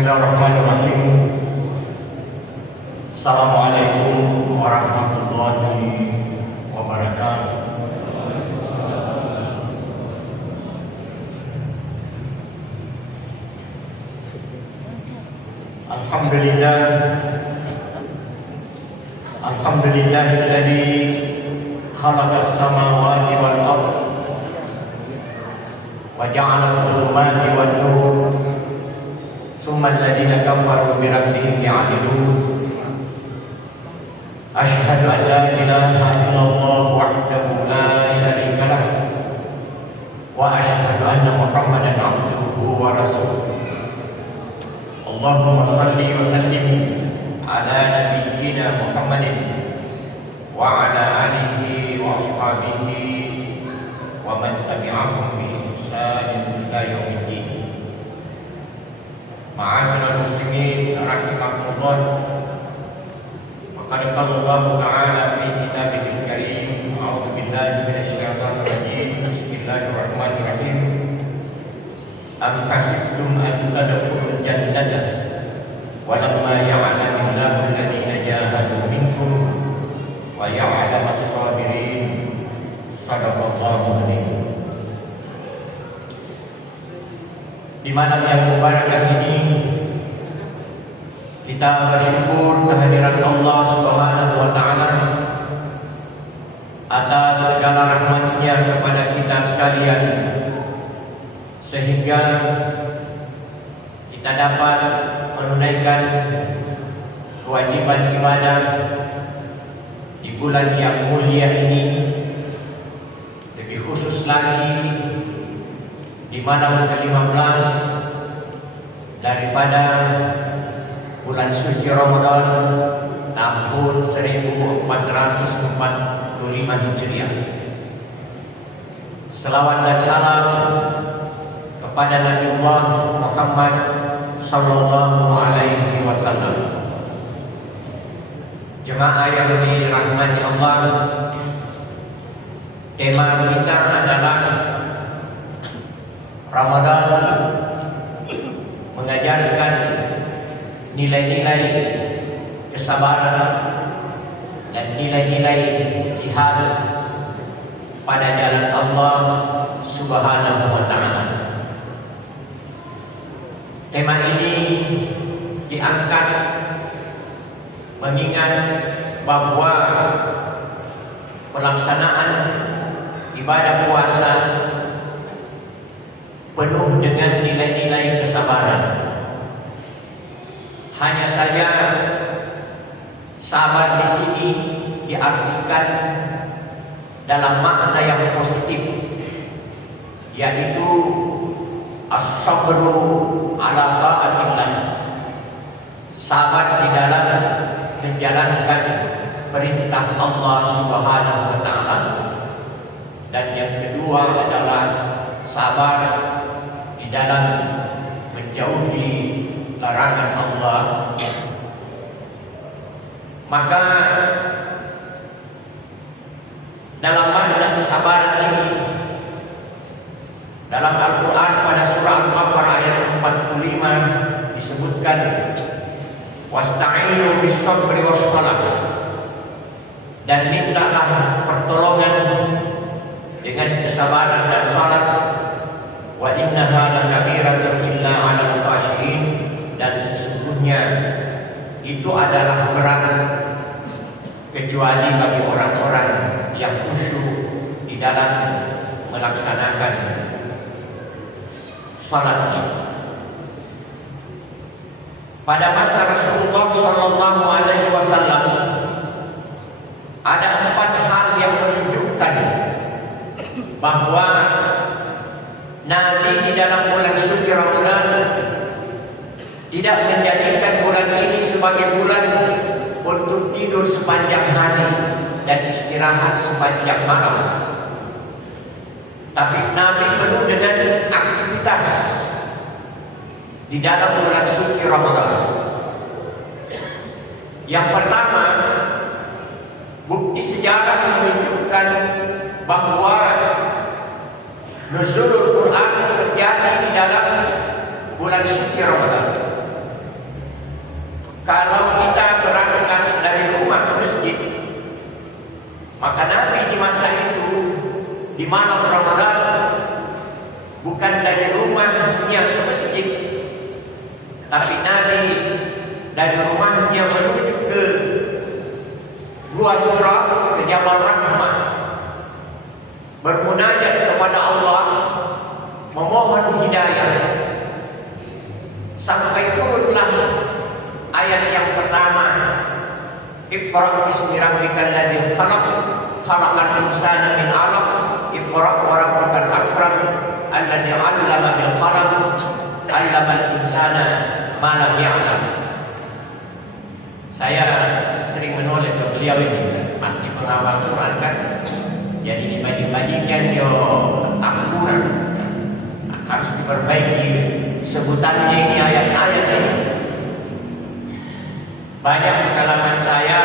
Bismillahirrahmanirrahim. Assalamualaikum warahmatullahi wabarakatuh. Alhamdulillahilladzi khalaqas samawati wal ardh wa ja'ala adh-dhulumati wan nur thumma alladhina kafaru bi rabbihim ya'dilun. Asyhadu an la ilaha illallah wahdahu la syarika lah wa asyhadu anna Muhammadan 'abduhu wa rasuluh. Allahumma shalli wa sallim ala nabiyyina Muhammadin wa ala alihi wa ashabihi wa man tabi'ahum bi ihsanin ila yaumiddin. Ma'asyiral muslimin rahimakumullah. Qad qala Allah Ta'ala fi kitabihil karim, a'udzu billahi minasy syaithanir rajim. Bismillahirrahmanirrahim. Am hasibtum an tadkhulul jannata wa lamma ya'lamillahu alladhina jahadu minkum wa ya'lamas sabirin. Shadaqallahu adzim. Di malam yang mubarak ini kita bersyukur kehadiran Allah Subhanahu wa taala atas segala rahmat-Nya kepada kita sekalian, sehingga kita dapat menunaikan kewajiban ibadah di bulan yang mulia ini. Lebih khusus lagi di malam ke-15 daripada bulan suci Ramadan tahun 1445 Hijriah. Selawat dan salam kepada Nabi Muhammad sallallahu alaihi wasallam. Jemaah yang dirahmati Allah, tema kita adalah Ramadan mengajarkan nilai-nilai kesabaran dan nilai-nilai jihad pada jalan Allah Subhanahu wa taala. Tema ini diangkat mengingat bahwa pelaksanaan ibadah puasa penuh dengan nilai-nilai kesabaran. Hanya saja sabar di sini diartikan dalam makna yang positif, yaitu as-sabru ala ta'atillah, sabar di dalam menjalankan perintah Allah Subhanahu wa taala. Dan yang kedua adalah sabar di dalam menjauhi larangan Allah. Maka dalam makna kesabaran ini, dalam Al-Quran pada surah Al-Baqarah ayat 45 disebutkan wasta'inu bis-sabri was-shalah, dan mintalah pertolongan dengan kesabaran dan salat. Wa innaha lakabiratun illa 'alal khashiin, dan sesungguhnya itu adalah berat kecuali bagi orang-orang yang khusyuk di dalam melaksanakan salatnya. Pada masa Rasulullah sallallahu alaihi wasallam ada 4 hal yang menunjukkan bahwa Nabi di dalam bulan suci Ramadan tidak menjadikan bulan ini sebagai bulan untuk tidur sepanjang hari dan istirahat sepanjang malam, tapi Nabi penuh dengan aktivitas di dalam bulan suci Ramadan. Yang pertama, bukti sejarah menunjukkan bahwa nuzulul Quran terjadi di dalam bulan suci Ramadan. Kalau kita berangkat dari rumah ke masjid, maka Nabi di masa itu di malam Ramadan bukan dari rumahnya ke masjid, tapi Nabi dari rumahnya menuju ke Gua Hira, ke Jabal Rahmah, bermunajat kepada Allah, memohon hidayah, sampai turunlah ayat yang pertama, Iqra bismi rabbikal ladzi khalaq, khalaqal insana min 'alaq, Iqra wa rabbukal akram, alladzi 'allama bil qalam, 'allamal insana ma lam ya'lam. Saya sering menoleh ke beliau ini, pasti penghafal Quran kan, jadi dibagi-bagikan yo tak kurang, harus diperbaiki sebutannya ini, ayat-ayat ini. Banyak pengalaman saya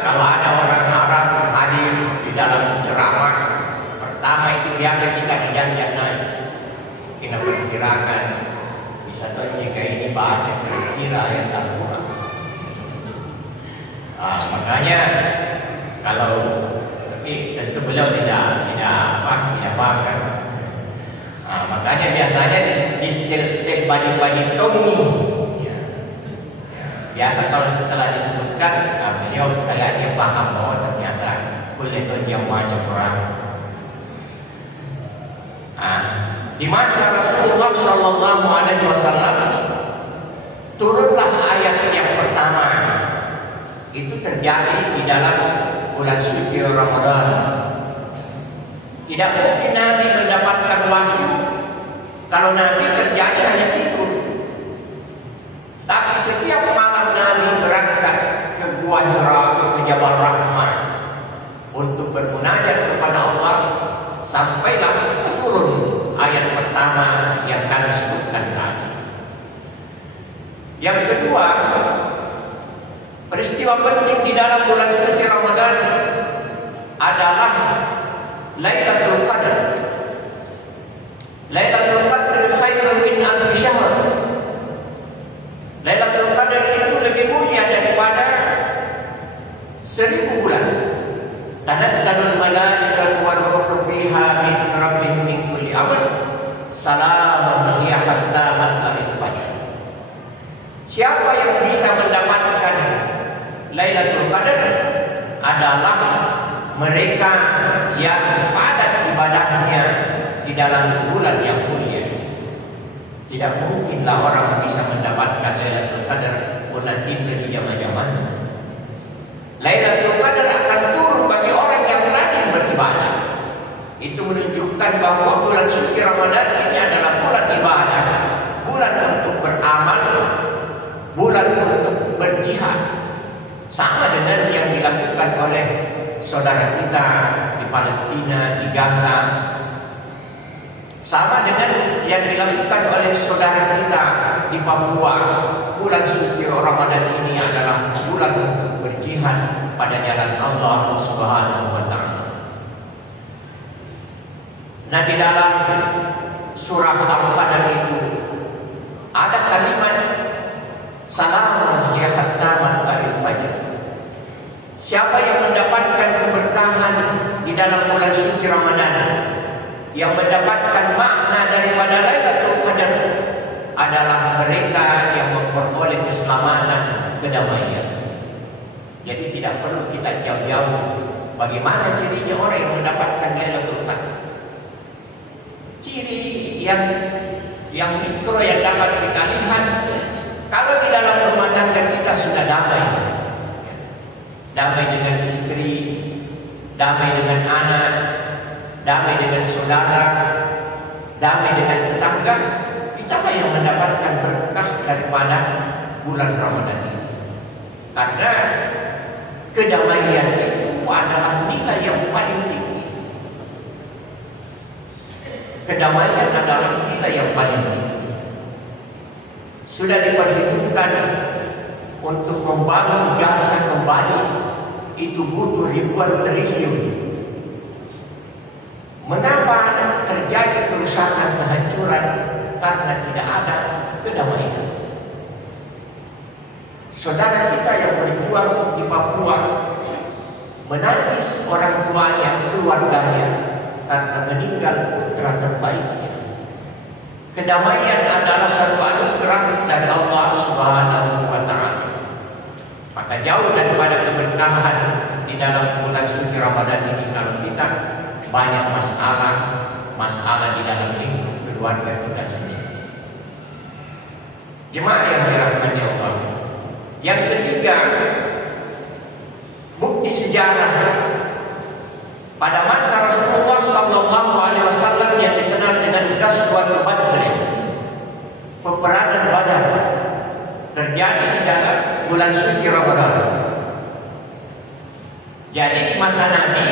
kalau ada orang Arab hadir di dalam ceramah, pertama itu biasa kita dijanjikan naik, kita perkirakan bisa saja jika ini baca kira-kira ayat Al-Quran. Makanya kalau, tapi tentu beliau tidak bahkan. Makanya biasanya di setiap baju-baju tongi, biasa kalau setelah disebutkan, beliau kayaknya paham bahwa ternyata kulit itu yang wajib Quran. Di masa Rasulullah Shallallahu Alaihi Wasallam turunlah ayat yang pertama. Itu terjadi di dalam bulan suci Ramadan. Tidak mungkin Nabi mendapatkan wahyu kalau Nabi kerjanya hanya tidur. Tapi setiap malam Nabi berangkat ke Gua Hira, ke Jabal Rahmah untuk bermunajat kepada Allah, sampailah turun ayat pertama yang kami sebutkan tadi. Yang kedua, peristiwa penting di dalam bulan suci Ramadan adalah Lailatul Qadar. Lailatul Qadar khairun min alfi syahr. Lailatul Qadar itu lebih mulia daripada 1000 bulan. Tanassalul malaikatu war ruhu fiha min rabbihim min kulli amr. Salamun hiya hatta matla'il fajr. Siapa yang bisa mendapatkan Lailatul Qadar adalah mereka yang padat ibadahnya di dalam bulan yang mulia. Tidak mungkinlah orang bisa mendapatkan Lailatul Qadar bulan ini di zaman-zaman. Lailatul Qadar akan turun bagi orang yang rajin beribadah. Itu menunjukkan bahwa bulan suci Ramadan ini adalah bulan ibadah, bulan untuk beramal, bulan untuk berjihad. Sama dengan yang dilakukan oleh saudara kita di Palestina, di Gaza. Sama dengan yang dilakukan oleh saudara kita di Papua. Bulan suci Ramadan ini adalah bulan untuk berjihad pada jalan Allah Subhanahu wa Ta'ala. Nah, di dalam surah Al-Qadar itu ada kalimat salamun hiya hatta matla'il fajr. Siapa yang mendapatkan keberkahan di dalam bulan suci Ramadan, yang mendapatkan makna daripada Lailatul Qadar, adalah mereka yang memperoleh keselamatan, kedamaian. Jadi tidak perlu kita jauh-jauh bagaimana cirinya orang yang mendapatkan Lailatul Qadar. Ciri yang mikro yang dapat kita lihat, kalau di dalam rumah tangga kita sudah damai, damai dengan istri, damai dengan anak, damai dengan saudara, damai dengan tetangga, kita lah yang mendapatkan berkah daripada bulan Ramadan ini. Karena kedamaian itu adalah nilai yang paling tinggi. Kedamaian adalah nilai yang paling tinggi. Sudah diperhitungkan untuk membangun Gaza kembali itu butuh ribuan triliun. Mengapa terjadi kerusakan, kehancuran? Karena tidak ada kedamaian. saudara kita yang berjuang di Papua menangis orang tuanya, keluarganya karena meninggal putra terbaiknya. Kedamaian adalah satu anugerah dari Allah Subhanahu wa Ta'ala. Maka jauh daripada keberkahan di dalam bulan suci Ramadan ini kalau kita banyak masalah di dalam lingkup keluarga kita sendiri. Jemaah yang dirahmati Allah. Yang ketiga, bukti sejarah pada masa Rasulullah Sallallahu Alaihi Wasallam yang dikenal dengan Ghazwatul Badr, peperangan Badar, terjadi di dalam bulan suci Ramadan. Jadi di masa Nabi,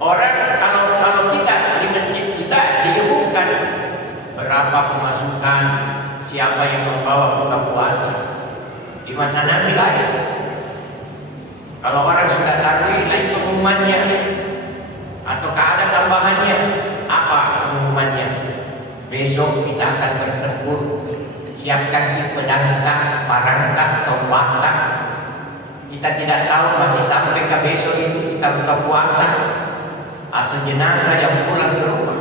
orang kalau kita di masjid kita diumumkan berapa pemasukan, siapa yang membawa buka puasa. Di masa Nabi lain. Kalau orang sudah tarawih lain pengumumannya, ataukah ada tambahannya? Apa pengumumannya? Besok kita akan bertempur, siapkan pedang tak, parang tak, tombak tak. Kita tidak tahu masih sampai ke besok itu kita buka puasa atau jenazah yang pulang ke rumah.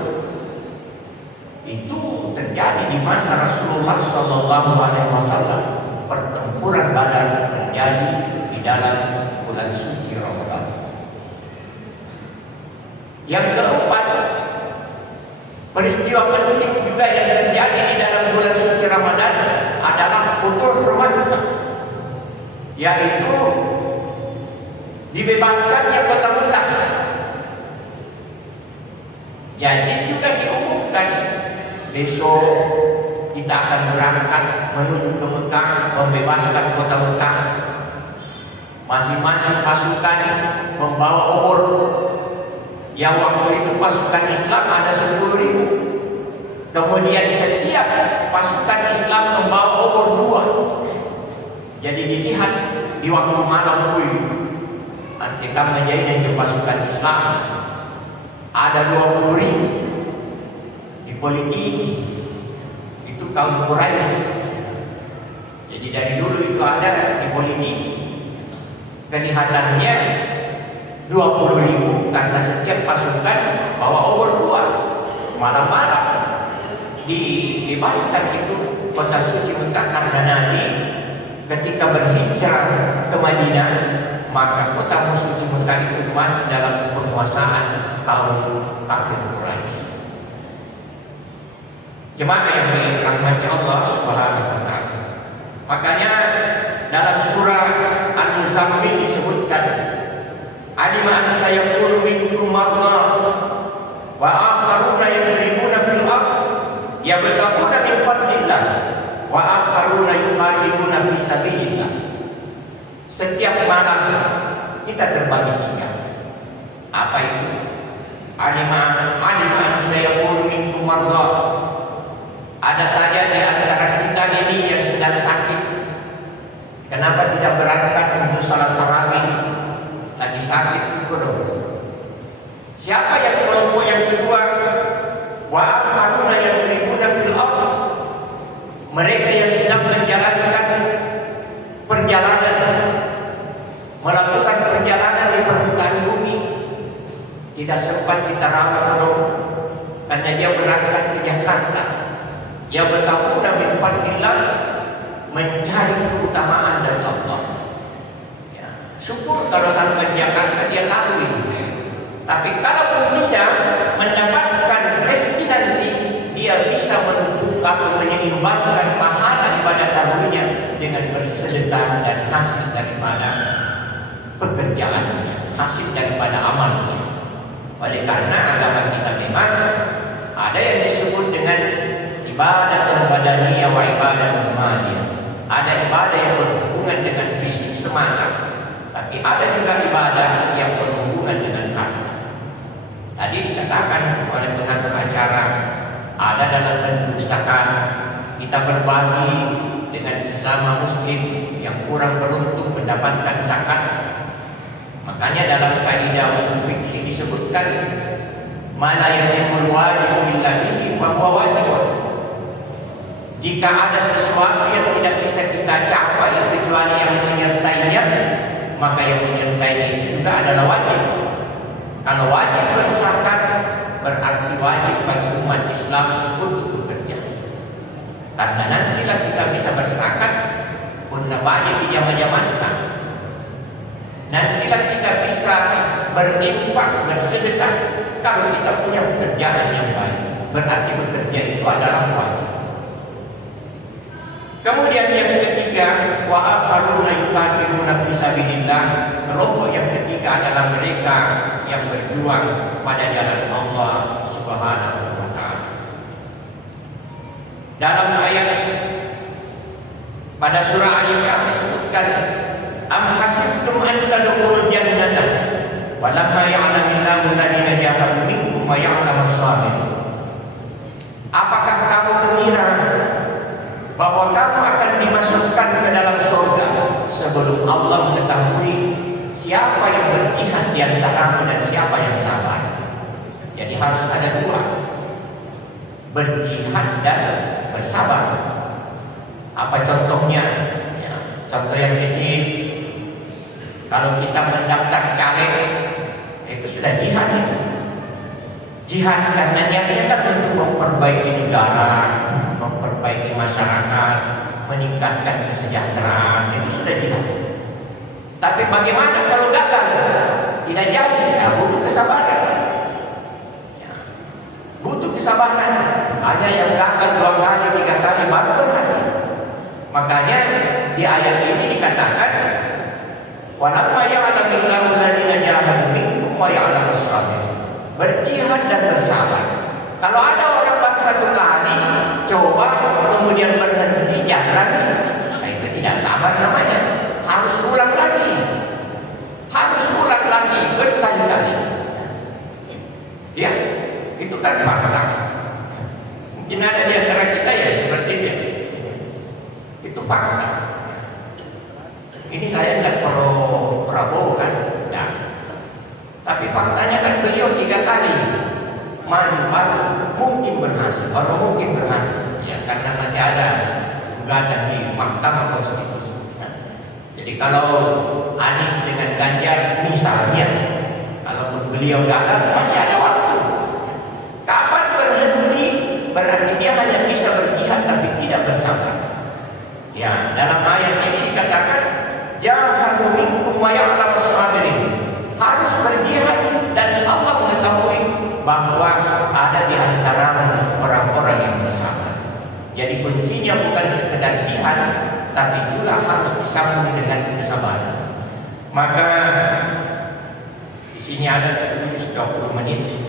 Itu terjadi di masa Rasulullah Sallallahu Alaihi Wasallam. Pertempuran Badar terjadi di dalam bulan suci Ramadan. Yang keempat, peristiwa penting juga yang terjadi di dalam bulan suci Ramadan adalah Futuh Makkah, yaitu dibebaskannya kota Mekah. Jadi juga diumumkan besok kita akan berangkat menuju ke Mekah, membebaskan kota Mekah. Masing-masing pasukan membawa obor. Yang waktu itu pasukan Islam ada 10.000. Kemudian setiap pasukan Islam membawa obor 2. Jadi dilihat di waktu malam pun ketika menjadi pasukan Islam ada 20.000 di politik itu kaum Quraisy. Jadi dari dulu itu ada di politik. Kelihatannya 20.000 karena setiap pasukan bawa obor 2. Malam-malam dibebaskan itu kota suci Mekah karena Nabi ketika berhijrah ke Madinah, maka kota suci Mekah itu masih dalam penguasaan kaum kafir Quraisy. Jemaah yang dirahmati Allah Subhanahu wa Ta'ala. Makanya dalam surah Al-Muzammil disebutkan, "Alima an sayaqulu minkum marda wa akharuna yadribuna fil ardh yabtaguna min fadlillah wa akharuna yuhajiruna fi sabilillah." Setiap malam kita terbagi 3. Apa itu? Alima an sayaqulu minkum marda. Ada saja di antara kita ini yang sedang sakit. Kenapa tidak berangkat untuk salat tarawih? Lagi sakit itu dong. Siapa yang kelompok yang kedua? Wa akharuna yadribuna fil ardh. Mereka yang sedang menjalankan perjalanan, melakukan perjalanan di permukaan bumi, tidak sempat ditarawih dong, karena dia berangkat ke Jakarta. Ya bertabuna min fadlillah, mencari keutamaan dari Allah. Ya, syukur kalau sampai Jakarta dia tahu ini. Tapi kalau tidak mendapatkan rezeki nanti, dia bisa menutup atau menyeimbangkan pahala ibadah tarawihnya dengan bersedekah dan hasil daripada pekerjaannya, hasil daripada amalnya. Oleh karena agama kita memang ada yang disebut dengan ibadah badaniyah wa ibadah maliyah. Ada ibadah yang berhubungan dengan fisik semata, tapi ada juga ibadah yang berhubungan dengan hati. Tadi dikatakan oleh pengatur acara, ada dalam bentuk zakat, kita berbagi dengan sesama muslim yang kurang beruntung mendapatkan zakat. Makanya dalam kaidah usul fikih disebutkan, "Ma la yatimul wajibu illa bihi fa huwa wajib." Jika ada sesuatu yang tidak bisa kita capai kecuali yang menyertainya, maka yang menyertainya itu juga adalah wajib. Kalau wajib berzakat, berarti wajib bagi umat Islam untuk bekerja. Karena nantilah kita bisa berzakat, punna wajib dijama-jamankan. Nantilah kita bisa berinfak, bersedekah kalau kita punya pekerjaan yang baik. Berarti bekerja itu adalah wajib. Kemudian yang ketiga, wa akharuna yuqatiluna fi sabilillah. Kelompok yang ketiga adalah mereka yang berjuang pada jalan Allah Subhanahu wa taala. Dalam ayat pada surah Al-Imran disebutkan, am hasibtum an tadkhulul jannata wa lamma ya'lamillahu alladziina jahadu minkum wa ya'lamus sabirin. Apakah kamu mengira bahwa kamu akan dimasukkan ke dalam surga sebelum Allah mengetahui siapa yang berjihad di antaramu dan siapa yang sabar? Jadi harus ada dua, berjihad dan bersabar. Apa contohnya? Ya, contoh yang kecil, kalau kita mendaftar caleg, itu sudah jihad itu. Jihad karena niatnya kan untuk memperbaiki negara, memperbaiki masyarakat, meningkatkan kesejahteraan, itu sudah jihad. Tapi bagaimana kalau gagal? Tidak jadi, ya, butuh kesabaran. Ya, butuh kesabaran. Ada yang gagal 2 kali, 3 kali baru berhasil. Makanya di ayat ini dikatakan, walamma ya'lamillahu alladziina jahadu minkum wa ya'lamus sabirin. Berjihad dan bersabar. Kalau ada orang baru 1 kali coba kemudian berhenti jangan lagi, nah, itu tidak sabar namanya. Harus ulang lagi, harus ulang lagi berkali-kali. Ya, itu kan fakta. Mungkin ada di antara kita yang seperti itu. Itu fakta. Ini saya tidak pro Prabowo kan, nah. Tapi faktanya kan beliau 3 kali maju baru mungkin berhasil, orang mungkin berhasil, ya karena masih ada gugatan di Mahkamah Konstitusi. Nah, jadi kalau Anies dengan Ganjar misalnya, kalau beliau gagal masih ada waktu. Kapan berhenti? Berarti dia hanya bisa berjihad tapi tidak bersabar. Ya, dalam ayat ini dikatakan jahadu minkum wa ya'lamus sabirin. Harus berjihad dan Allah mengetahui bahwa ada di antara orang-orang yang bersabar. Jadi kuncinya bukan sekedar jihad, tapi juga harus disambung dengan kesabaran. Maka di sini ada tertulis 20 menit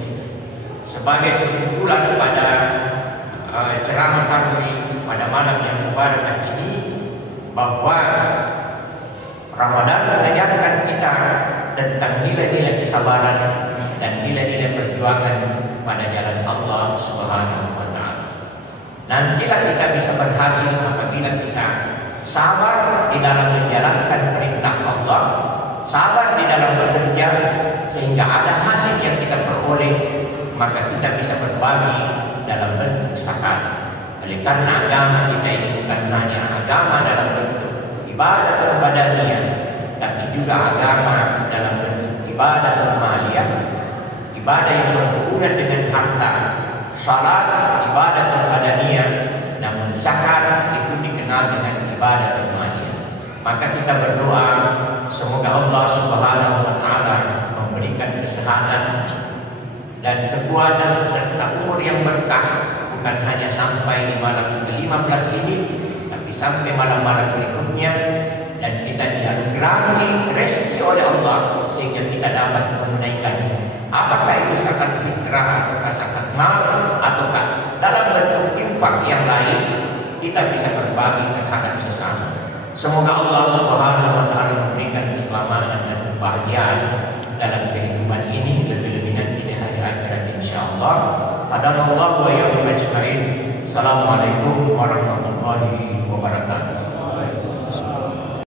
sebagai kesimpulan pada ceramah kami pada malam yang mubarak ini, bahwa Ramadan mengajarkan kita tentang nilai-nilai kesabaran dan nilai-nilai perjuangan pada jalan Allah Subhanahu wa taala. Nantilah kita bisa berhasil apabila kita sabar di dalam menjalankan perintah Allah, sabar di dalam bekerja sehingga ada hasil yang kita peroleh, maka kita bisa berbagi dalam bentuk zakat. Oleh karena agama kita ini bukan hanya agama dalam bentuk ibadah berbadaniah, tapi juga agama dalam bentuk ibadah bermaliyah, ibadah yang berhubungan dengan harta. Salat ibadah berbadaniyah, namun zakat itu dikenal dengan ibadah bermaliyah. Maka kita berdoa semoga Allah Subhanahu wa taala memberikan kesehatan dan kekuatan serta umur yang berkah, bukan hanya sampai di malam ke-15 ini, tapi sampai malam-malam berikutnya, dan kita dianugerahi rezeki oleh Allah sehingga kita dapat menunaikan, apakah itu zakat fitrah ataukah zakat mal ataukah dalam bentuk infak yang lain, kita bisa berbagi terhadap sesama. Semoga Allah Subhanahu wa taala memberikan keselamatan dan kebahagiaan dalam kehidupan ini, lebih-lebih nanti di hari akhirat insyaallah. Hadanallahu wa iyyakum ajmain. Assalamualaikum warahmatullahi wabarakatuh.